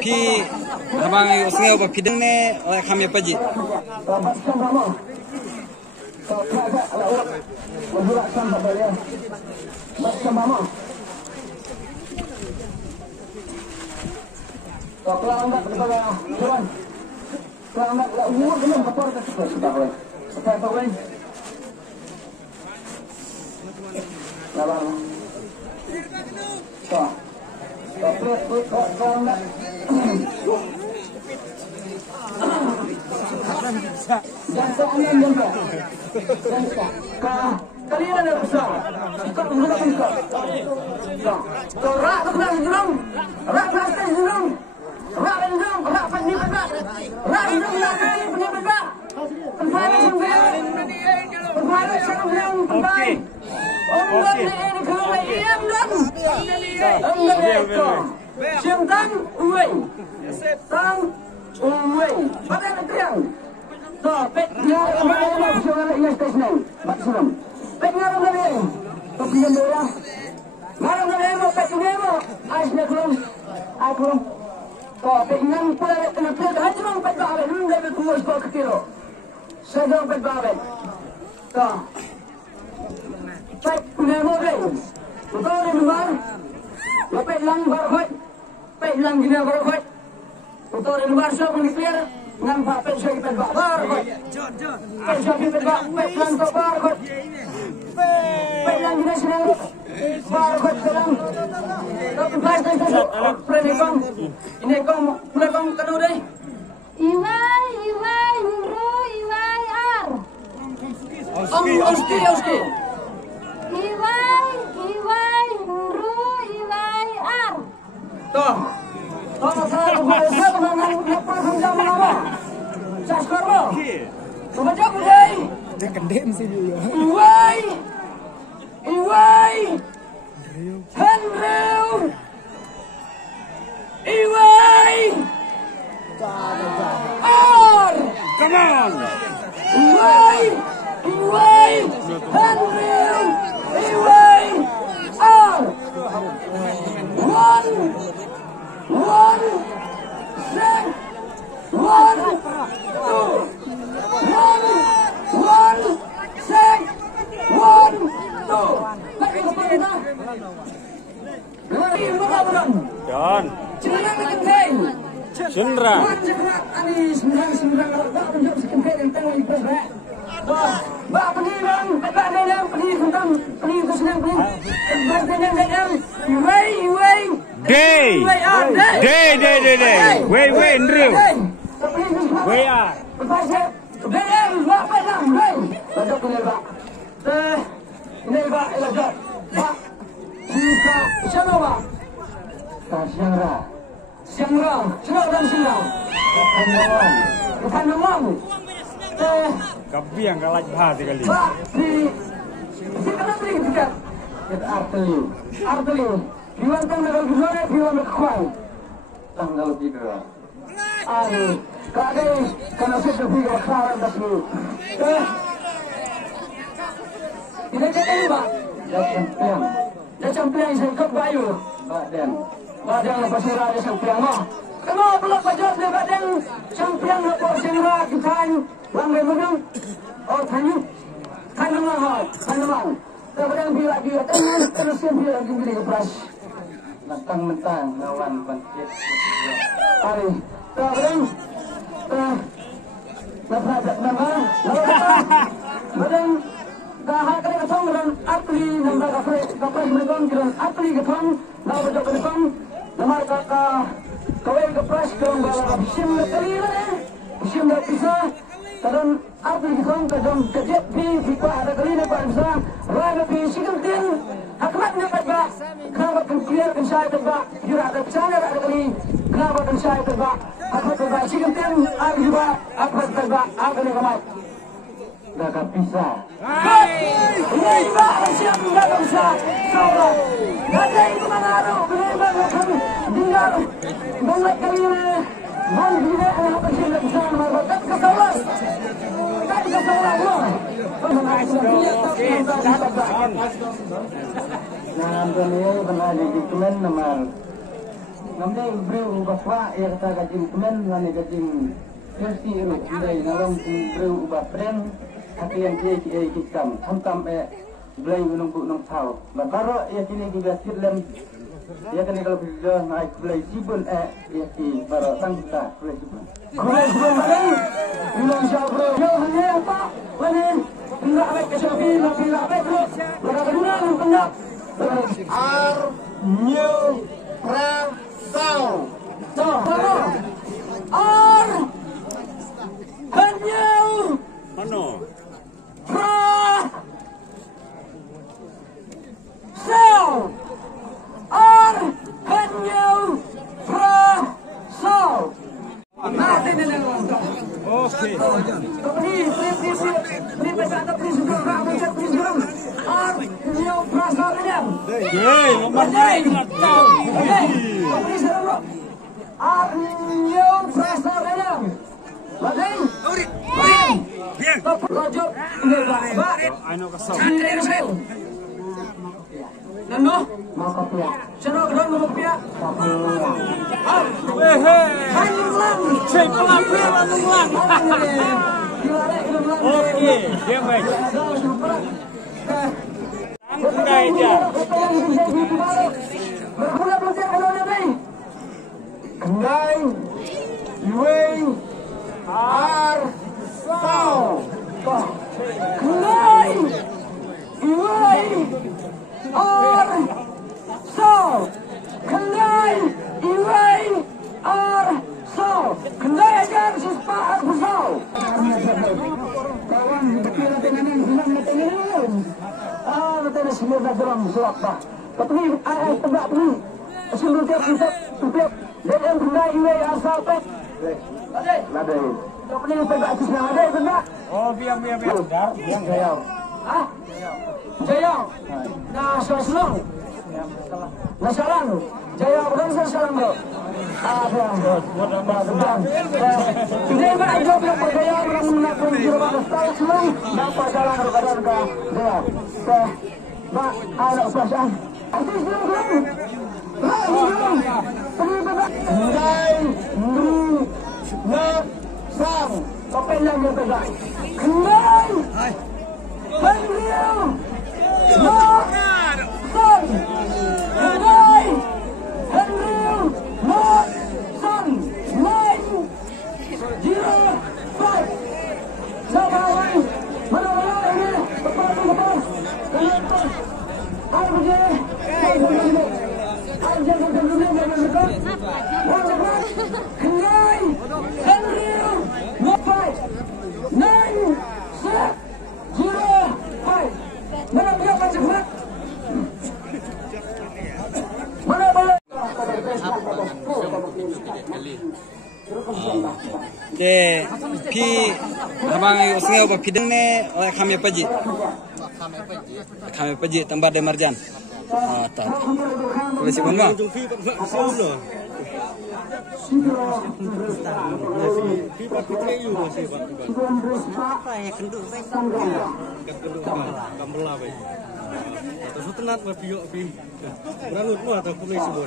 pi habang usngaw ba pidang ne oleh kami paji. Kalian ada besar, kau menggunakan kau. Kau rak benar hidung, rak benar hidung, rak hidung, rak penyimpanan, rak hidung lagi penyimpanan. Penfaris yang penfaris yang pentai. Orang ini kalau diam dan orang itu cintan uai, tang uai, pada negerian. So, petnya orang suara ini stesen, maksimum. Petnya orang ini, topinya merah. Malam ini mau petnya mau, asnya belum, belum. So, petnya pula kena pet, hanya mau pet bawa, belum lebih kuat kau kekiro. Sedang pet bawa. So, petnya mau deh. Betul ni luar, pet lang baru pet lang gini baru pet. Betul ni luar so meniklir. Nampak pensel kita babar kot. Pensel kita pelan babar kot. Pelan kita senang babar kot dalam. Tapi pasti kita penikong. Ini kong kedua deh. Iwai Nuru Iwai Ar. Oski. Iwai Nuru Iwai Ar. Toh. Kalau saya menang lepas jam mana? Saya skor. Coba jawab deh. Dia kendem sih dia. Iwai. Henry. Iwai. Ar. Come on. Iwai. Henry. Iwai. Ar. One, set, 1, 2, 1, set, 1, 2. Lagi kita. John. Chandra. Anis sembilan kalau tak tunjuk sekempet yang tengah ikhlas ber. Bah penibang, penibang, penibang, penibang senang penibang. Penibang. Iwai. Day. Wait, Andrew. Wait, BM, apa nam? Baca ini Pak. Ini Pak, elok. Pak. Siapa Pak? Siangra dan Siangra. Bukan ngomong. Kabiang kalah bahasa kali. Pak, si kenapa ini tidak? Kita arteli. Bilang tanggal gimana? Bilang kekuan. Tanggal gitu. Kade karena saya berpikir sekarang tapi. Tidak jadi Pak. Dah champion saya ikut Bayu. Badan lepas sirah dia champion mah. Kenapa belum baca dia badan champion lepas sirah kita langgai menang. Oh tanya. Tanya. Kemudian bila dia terus dia gini keras. Mentang-mentang lawan bangkit. Hari. Kemudian Badan dah kena ketong dan apli nampak kapal mereka dan apli ketong nak baca ketong nama kakak kawai kepras ketong bawa bisim kali bisim dah pisah dan apli ketong ketong kejet di ada kali ni pak bisa rada bisim kentin hakmatnya pak kenapa clear kan saya pak jurah ada pesana ada kali kenapa kan saya pak hakmat pak bisim kentin ada juga apa pak apa ni kamat gagap bisa. Ini bahasa siap gagap bisa. Salah. Gagap itu mengaruh. Benar-benar akan dengar. Banyak kali ini. Namanya beliau ubah ia kata gajing kemen, nani gajing versi itu, dari nalam beliau ubah brand, hati yang dia hitam, hantam beliau menunggu tahu. Bakar ia kini juga silam, ia kini kalau beliau naik beliau sibun ia kini baru tangta beliau sibun. Beliau beliau, beliau siapa? Beliau hanya apa? Beliau tidak baik kesafi, tidak baik lu, benar benar. New Prang Sao. Hanyau. Mana? Sao. Hanyau. Sao. Okey. Ni bersama presiden Ramu presiden. Hanyau Prasaranam. Hey, nomor naik tahu. Hanyau Prasaranam. Bagai. Bien. Rojok. Ano kasau. Nando? Makapia. Sino grang makapia? Hanyang. Cek pelapir lang. Okey, dia baik. Tangkai dia. Kendai, Iweng, Ar, Sao. Kendai, Iweng, Ar, Sao. Kendai, Iweng, Ar, Sao. Kendai ajar sispa Ar, Sao. Kawan, betul dengan hilang dengan betul semua dalam surat dah. Tapi ayat tebak ni, semua tiap kita tutup. Dan kendai Iweng, Ar, Sao pek. Ladai. Kau ni tebak sisna ladai tebak. Oh, biar. Yang jayau. Ah? Jayau. Nah, selang. Nah, selang. Jayau bukan selang tu. Ini mak job yang berjaya orang menakut jiwa besar selang. Dapat selang berbadan ke jayau. Mak anak perasaan. Itu selang. Kendai, Sang, pakai yang bertegak. Kendai, Hanyau, Sang, Kendai, Hanyau, Sang, 905. Sahabat, mana ini? Lepas. Ayo pergi. Ayo jangan. Kendai, Hanyau, 905. Mana dia macam mana? Mana boleh? Deh, pi abang usngai apa pideng ne oleh kami paji tempat de marjan. Tak. Boleh sibun bang? Terus tenat mah biok bi. Beranut mah tak boleh sibun.